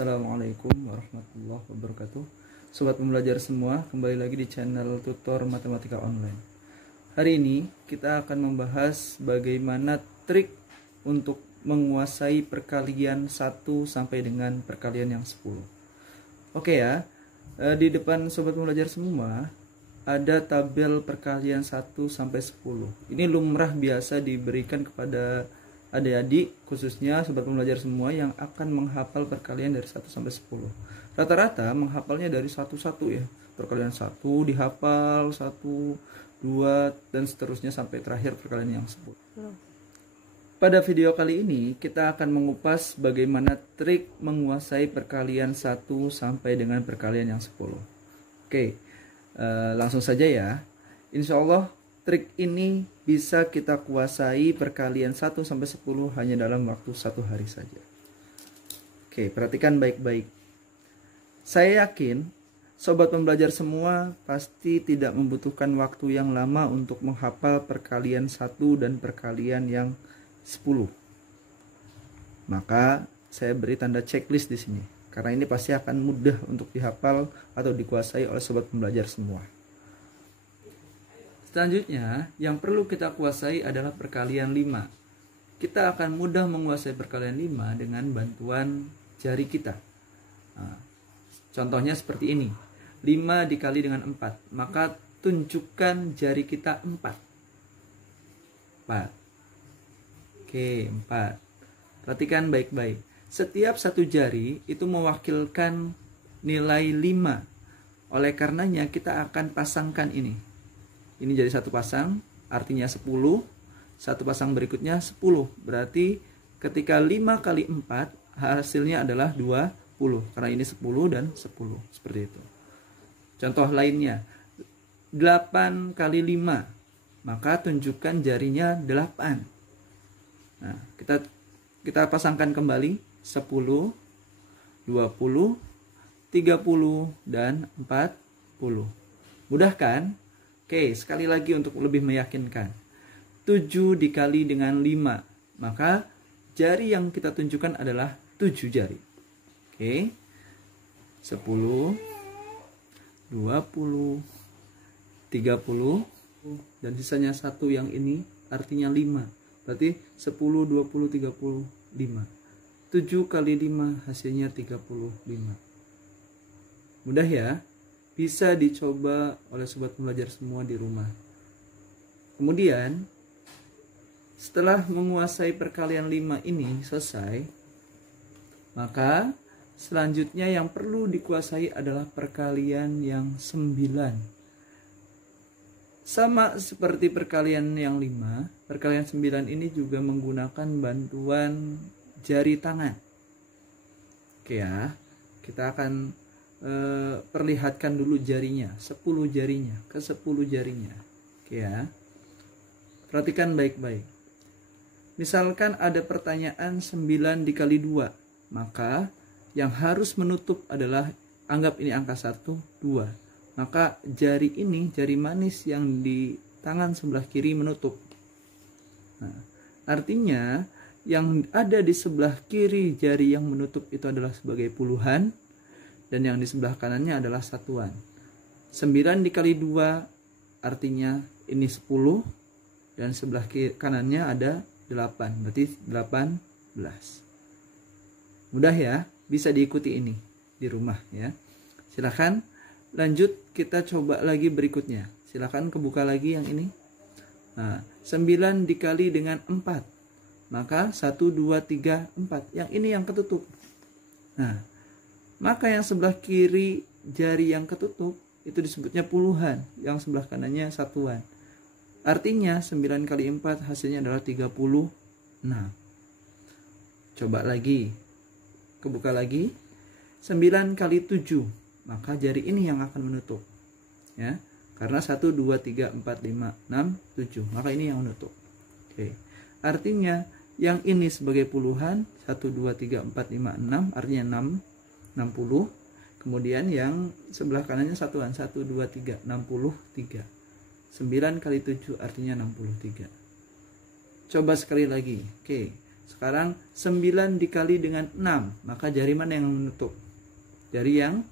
Assalamualaikum warahmatullahi wabarakatuh. Sobat pembelajar semua, kembali lagi di channel Tutor Matematika Online. Hari ini kita akan membahas bagaimana trik untuk menguasai perkalian 1 sampai dengan perkalian yang 10. Oke ya, di depan sobat pembelajar semua ada tabel perkalian 1 sampai 10. Ini lumrah biasa diberikan kepada adik-adik, khususnya sobat pembelajar semua yang akan menghafal perkalian dari 1 sampai 10. Rata-rata menghafalnya dari 1-1 ya. Perkalian 1 dihafal, 1, 2, dan seterusnya sampai terakhir perkalian yang 10. Pada video kali ini kita akan mengupas bagaimana trik menguasai perkalian 1 sampai dengan perkalian yang 10. Oke, langsung saja ya. Insya Allah trik ini bisa kita kuasai perkalian 1 sampai 10 hanya dalam waktu 1 hari saja. Oke, perhatikan baik-baik. Saya yakin sobat pembelajar semua pasti tidak membutuhkan waktu yang lama untuk menghafal perkalian 1 dan perkalian yang 10. Maka saya beri tanda checklist di sini karena ini pasti akan mudah untuk dihafal atau dikuasai oleh sobat pembelajar semua. Selanjutnya, yang perlu kita kuasai adalah perkalian 5. Kita akan mudah menguasai perkalian 5 dengan bantuan jari kita. Nah, contohnya seperti ini. 5 dikali dengan 4. Maka tunjukkan jari kita 4. 4. Oke, 4. Perhatikan baik-baik. Setiap satu jari itu mewakilkan nilai 5. Oleh karenanya kita akan pasangkan ini. Ini jadi satu pasang, artinya 10. Satu pasang berikutnya 10. Berarti ketika 5 kali 4, hasilnya adalah 20. Karena ini 10 dan 10. Seperti itu. Contoh lainnya, 8 kali 5. Maka tunjukkan jarinya 8. Nah, kita pasangkan kembali 10, 20, 30, dan 40. Mudah kan? Oke, sekali lagi untuk lebih meyakinkan. 7 dikali dengan 5. Maka jari yang kita tunjukkan adalah 7 jari. Oke. 10, 20, 30, dan sisanya 1 yang ini artinya 5. Berarti 10, 20, 30, 5. 7 kali 5 hasilnya 35. Mudah ya? Bisa dicoba oleh sobat pembelajar semua di rumah. Kemudian setelah menguasai perkalian 5 ini selesai, maka selanjutnya yang perlu dikuasai adalah perkalian yang 9. Sama seperti perkalian yang 5, perkalian 9 ini juga menggunakan bantuan jari tangan. Oke ya, kita akan perlihatkan dulu jarinya, 10 jarinya, ke 10 jarinya. Oke ya. Perhatikan baik-baik. Misalkan ada pertanyaan 9 dikali 2, maka yang harus menutup adalah, anggap ini angka 1, 2. Maka jari ini, jari manis yang di tangan sebelah kiri menutup. Nah, artinya yang ada di sebelah kiri jari yang menutup itu adalah sebagai puluhan, dan yang di sebelah kanannya adalah satuan. 9 dikali 2 artinya ini 10, dan sebelah kanannya ada 8, berarti 18. Mudah ya, bisa diikuti ini di rumah ya. Silahkan lanjut, kita coba lagi berikutnya. Silahkan kebuka lagi yang ini. Nah, 9 dikali dengan 4. Maka 1, 2, 3, 4. Yang ini yang ketutup. Nah, maka yang sebelah kiri jari yang ketutup itu disebutnya puluhan, yang sebelah kanannya satuan. Artinya 9 kali 4 hasilnya adalah 36. Coba lagi. Kebuka lagi. 9 kali 7. Maka jari ini yang akan menutup. Ya. Karena 1, 2, 3, 4, 5, 6, 7. Maka ini yang menutup. Oke. Artinya yang ini sebagai puluhan, 1, 2, 3, 4, 5, 6, artinya 60. Kemudian yang sebelah kanannya satuan, 1, 2, 3, 63. 9 kali 7 artinya 63. Coba sekali lagi. Oke, Sekarang 9 dikali dengan 6, maka jari mana yang menutup? Jari yang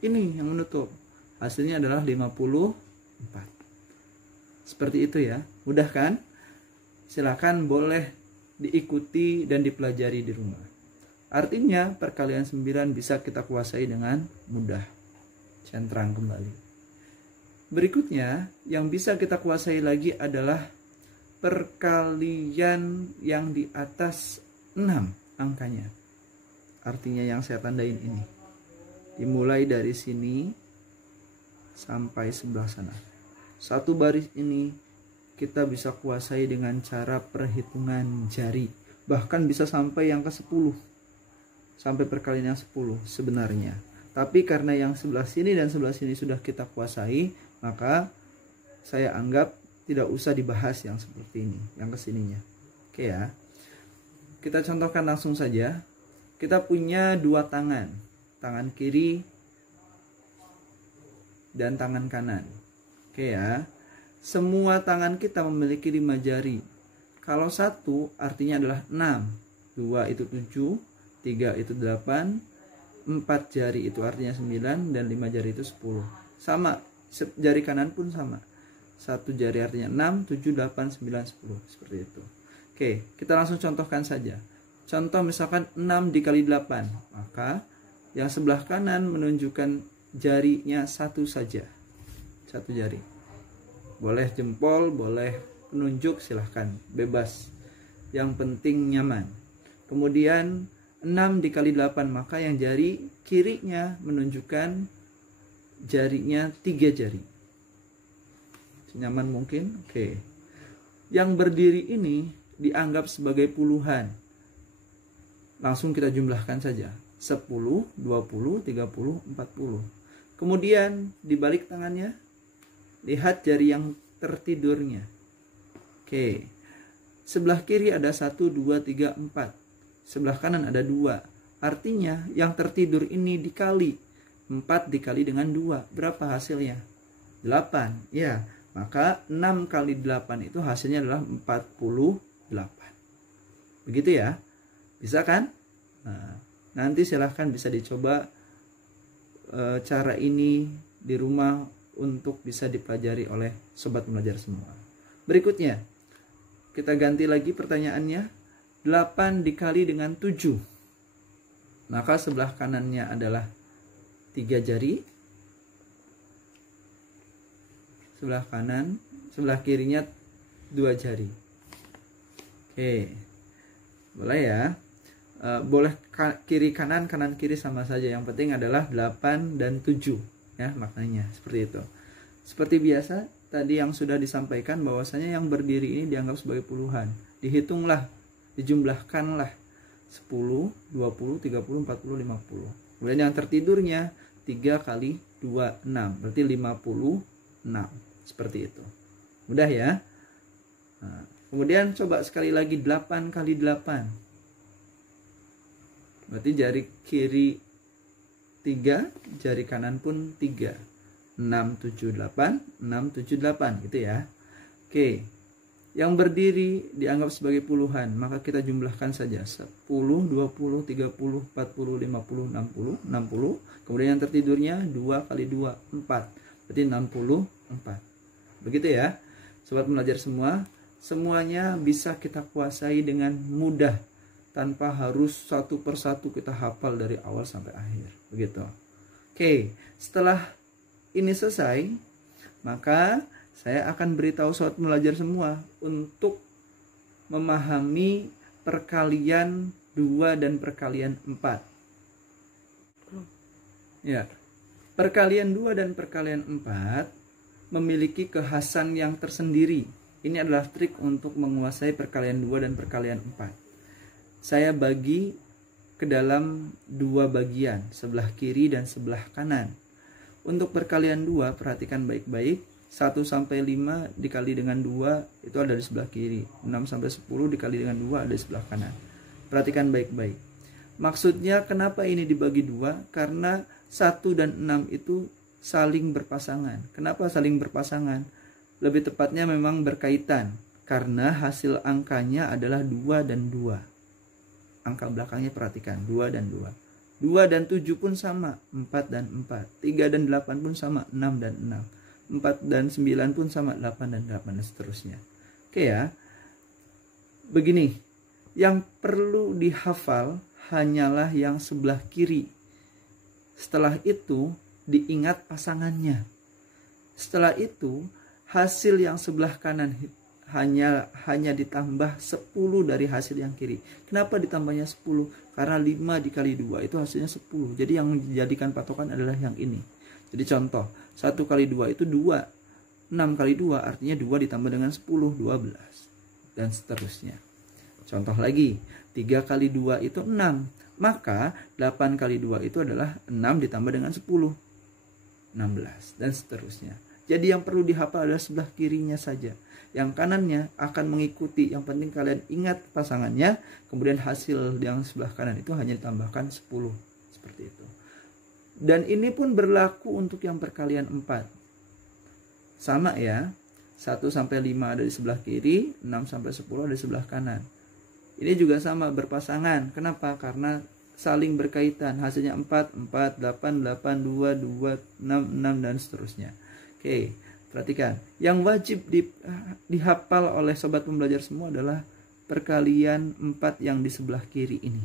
ini yang menutup. Hasilnya adalah 54. Seperti itu ya. Mudah kan? Silakan boleh diikuti dan dipelajari di rumah. Artinya perkalian 9 bisa kita kuasai dengan mudah. Centang kembali. Berikutnya yang bisa kita kuasai lagi adalah perkalian yang di atas 6 angkanya. Artinya yang saya tandain ini. Dimulai dari sini sampai sebelah sana. Satu baris ini kita bisa kuasai dengan cara perhitungan jari. Bahkan bisa sampai yang ke-10. Sampai perkalian yang 10 sebenarnya. Tapi karena yang sebelah sini dan sebelah sini sudah kita kuasai, maka saya anggap tidak usah dibahas yang seperti ini, yang kesininya. Oke ya. Kita contohkan langsung saja. Kita punya dua tangan. Tangan kiri dan tangan kanan. Oke ya. Semua tangan kita memiliki 5 jari. Kalau 1 artinya adalah 6. 2 itu 7. 3 itu 8. 4 jari itu artinya 9. Dan 5 jari itu 10. Sama. Jari kanan pun sama. 1 jari artinya 6, 7, 8, 9, 10. Seperti itu. Oke, kita langsung contohkan saja. Contoh misalkan 6 dikali 8. Maka yang sebelah kanan menunjukkan jarinya 1 saja. 1 jari. Boleh jempol, boleh penunjuk, silahkan. Bebas. Yang penting nyaman. Kemudian 6 dikali 8. Maka yang jari kirinya menunjukkan jarinya 3 jari. Nyaman mungkin? Oke. Yang berdiri ini dianggap sebagai puluhan. Langsung kita jumlahkan saja. 10, 20, 30, 40. Kemudian dibalik tangannya, lihat jari yang tertidurnya. Oke. Sebelah kiri ada 1, 2, 3, 4. Sebelah kanan ada 2. Artinya yang tertidur ini dikali. 4 dikali dengan 2. Berapa hasilnya? 8. Ya. Maka 6 kali 8 itu hasilnya adalah 48. Begitu ya. Bisa kan? Nah, nanti silahkan bisa dicoba cara ini di rumah untuk bisa dipelajari oleh sobat belajar semua. Berikutnya, kita ganti lagi pertanyaannya. 8 dikali dengan 7. Maka sebelah kanannya adalah 3 jari. Sebelah kanan, sebelah kirinya 2 jari. Oke. Boleh ya. Boleh kiri kanan, kanan kiri sama saja. Yang penting adalah 8 dan 7 ya maknanya seperti itu. Seperti biasa tadi yang sudah disampaikan bahwasanya yang berdiri ini dianggap sebagai puluhan. Dihitunglah, dijumlahkanlah 10, 20, 30, 40, 50. Kemudian yang tertidurnya 3 kali 2, 6. Berarti 56. Seperti itu. Mudah ya. Nah, kemudian coba sekali lagi 8 kali 8. Berarti jari kiri 3, jari kanan pun 3. 6, 7, 8, 6, 7, 8 gitu ya. Oke. Yang berdiri dianggap sebagai puluhan, maka kita jumlahkan saja 10, 20, 30, 40, 50, 60, 60. Kemudian yang tertidurnya 2 kali 2, 4. Berarti 64. Begitu ya. Sobat belajar semua, semuanya bisa kita kuasai dengan mudah tanpa harus satu persatu kita hafal dari awal sampai akhir. Begitu. Oke, setelah ini selesai, maka saya akan beritahu sobat belajar semua untuk memahami perkalian 2 dan perkalian 4. Ya. Perkalian 2 dan perkalian 4 memiliki kekhasan yang tersendiri. Ini adalah trik untuk menguasai perkalian 2 dan perkalian 4. Saya bagi ke dalam 2 bagian, sebelah kiri dan sebelah kanan. Untuk perkalian 2, perhatikan baik-baik. 1 sampai 5 dikali dengan 2 itu ada di sebelah kiri. 6 sampai 10 dikali dengan 2 ada di sebelah kanan. Perhatikan baik-baik. Maksudnya kenapa ini dibagi 2? Karena 1 dan 6 itu saling berpasangan. Kenapa saling berpasangan? Lebih tepatnya memang berkaitan. Karena hasil angkanya adalah 2 dan 2. angka belakangnya perhatikan, 2 dan 2. 2 dan 7 pun sama, 4 dan 4. 3 dan 8 pun sama, 6 dan 6. 4 dan 9 pun sama, 8 dan 8, dan seterusnya. Oke ya. Begini, yang perlu dihafal hanyalah yang sebelah kiri. Setelah itu diingat pasangannya. Setelah itu hasil yang sebelah kanan hanya ditambah 10 dari hasil yang kiri. Kenapa ditambahnya 10? Karena 5 dikali 2 itu hasilnya 10. Jadi yang dijadikan patokan adalah yang ini. Jadi contoh, 1 kali 2 itu 2. 6 kali 2 artinya 2 ditambah dengan 10, 12. Dan seterusnya. Contoh lagi, 3 kali 2 itu 6. Maka 8 kali 2 itu adalah 6 ditambah dengan 10. 16. Dan seterusnya. Jadi yang perlu dihafal adalah sebelah kirinya saja. Yang kanannya akan mengikuti. Yang penting kalian ingat pasangannya. Kemudian hasil yang sebelah kanan itu hanya ditambahkan 10. Seperti itu. Dan ini pun berlaku untuk yang perkalian 4. Sama ya. 1 sampai 5 ada di sebelah kiri, 6 sampai 10 ada di sebelah kanan. Ini juga sama berpasangan. Kenapa? Karena saling berkaitan. Hasilnya 4, 4, 8, 8, 2, 2, 6, 6 dan seterusnya. Oke, perhatikan. Yang wajib dihafal oleh sobat pembelajar semua adalah perkalian 4 yang di sebelah kiri ini.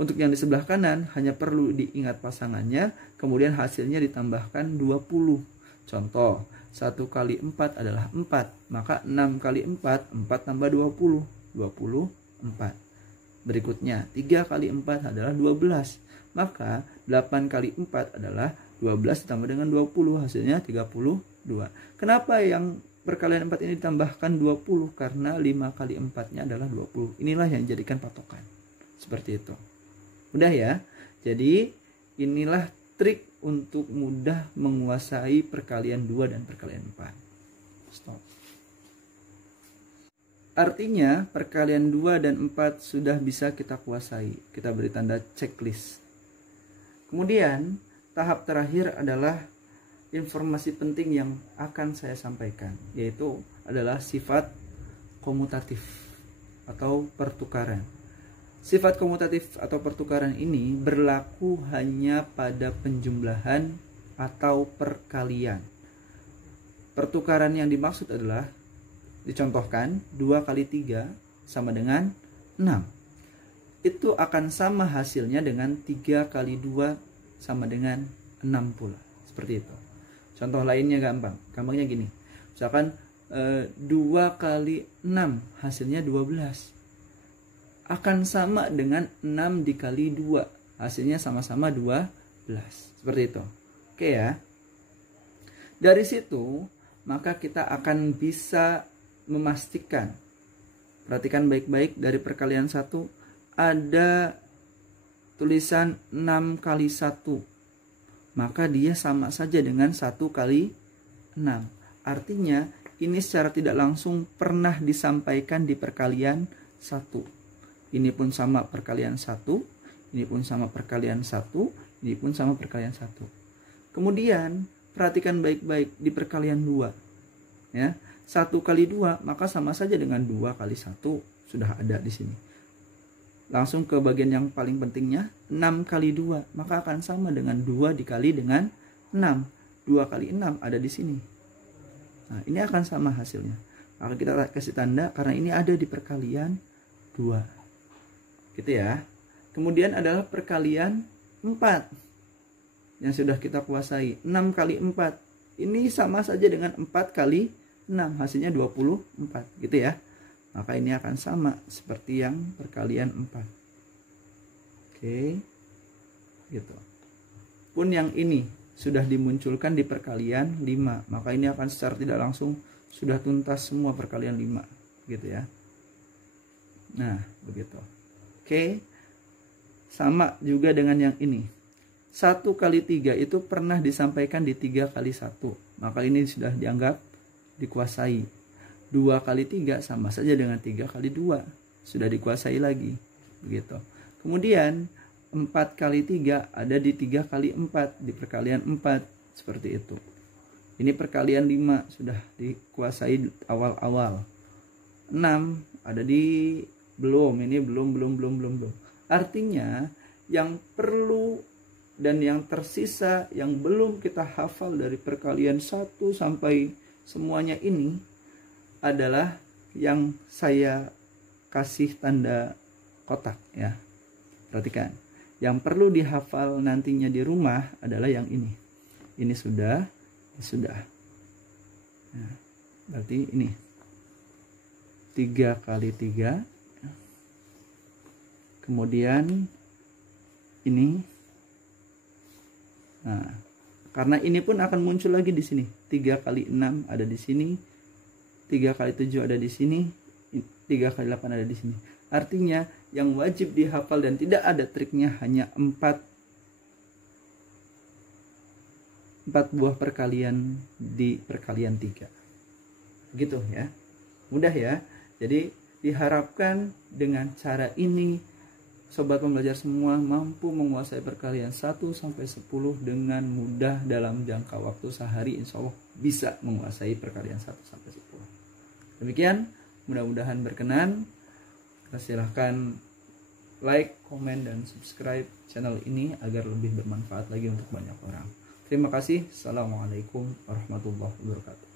Untuk yang di sebelah kanan hanya perlu diingat pasangannya, kemudian hasilnya ditambahkan 20. Contoh, 1 kali 4 adalah 4. Maka 6 kali 4, 4 tambah 20. 24. Berikutnya, 3 kali 4 adalah 12. Maka 8 kali 4 adalah 12 ditambah dengan 20. Hasilnya 32. Kenapa yang perkalian 4 ini ditambahkan 20? Karena 5 kali 4-nya adalah 20. Inilah yang dijadikan patokan. Seperti itu. Mudah ya? Jadi, inilah trik untuk mudah menguasai perkalian 2 dan perkalian 4. Stop. Artinya perkalian 2 dan 4 sudah bisa kita kuasai. Kita beri tanda checklist. Kemudian tahap terakhir adalah informasi penting yang akan saya sampaikan. Yaitu adalah sifat komutatif atau pertukaran. Sifat komutatif atau pertukaran ini berlaku hanya pada penjumlahan atau perkalian. Pertukaran yang dimaksud adalah dicontohkan 2 kali 3 sama dengan 6. Itu akan sama hasilnya dengan 3 kali 2 sama dengan 6 pula. Seperti itu. Contoh lainnya gampang. Gampangnya gini. Misalkan 2 kali 6 hasilnya 12. Akan sama dengan 6 dikali 2. Hasilnya sama-sama 12. Seperti itu. Oke ya. Dari situ maka kita akan bisa memastikan. Perhatikan baik-baik dari perkalian 1 ada tulisan 6 kali 1. Maka dia sama saja dengan 1 kali 6. Artinya ini secara tidak langsung pernah disampaikan di perkalian 1. Ini pun sama perkalian 1, ini pun sama perkalian 1, ini pun sama perkalian 1. Kemudian perhatikan baik-baik di perkalian 2. Ya. 1 kali 2 maka sama saja dengan 2 kali 1 sudah ada di sini. Langsung ke bagian yang paling pentingnya, 6 kali 2 maka akan sama dengan 2 dikali dengan 6. 2 kali 6 ada di sini. Nah, ini akan sama hasilnya. Maka kita kasih tanda karena ini ada di perkalian 2. Gitu ya. Kemudian adalah perkalian 4 yang sudah kita kuasai. 6 kali 4 ini sama saja dengan 4 kali 6, hasilnya 24 gitu ya. Maka ini akan sama seperti yang perkalian 4. Oke. Gitu. Pun yang ini sudah dimunculkan di perkalian 5, maka ini akan secara tidak langsung sudah tuntas semua perkalian 5 gitu ya. Nah, begitu. Oke. Sama juga dengan yang ini. 1 kali 3 itu pernah disampaikan di 3 kali 1. Maka ini sudah dianggap dikuasai. 2 kali 3 sama saja dengan 3 kali 2. Sudah dikuasai lagi. Begitu. Kemudian 4 kali 3 ada di 3 kali 4. Di perkalian 4. Seperti itu. Ini perkalian 5 sudah dikuasai awal-awal. 6 ada di Belum, ini belum. Artinya yang perlu dan yang tersisa yang belum kita hafal dari perkalian 1 sampai semuanya ini adalah yang saya kasih tanda kotak ya. Perhatikan. Yang perlu dihafal nantinya di rumah adalah yang ini. Ini sudah. Nah, berarti ini 3 kali 3. Kemudian ini. Nah, karena ini pun akan muncul lagi di sini. 3 kali 6 ada di sini. 3 kali 7 ada di sini. 3 kali 8 ada di sini. Artinya yang wajib dihafal dan tidak ada triknya hanya 4 buah perkalian di perkalian 3. Gitu ya. Mudah ya. Jadi diharapkan dengan cara ini sobat pembelajar semua mampu menguasai perkalian 1 sampai 10 dengan mudah dalam jangka waktu sehari. Insya Allah bisa menguasai perkalian 1 sampai 10. Demikian, mudah-mudahan berkenan. Silahkan like, komen, dan subscribe channel ini agar lebih bermanfaat lagi untuk banyak orang. Terima kasih. Assalamualaikum warahmatullahi wabarakatuh.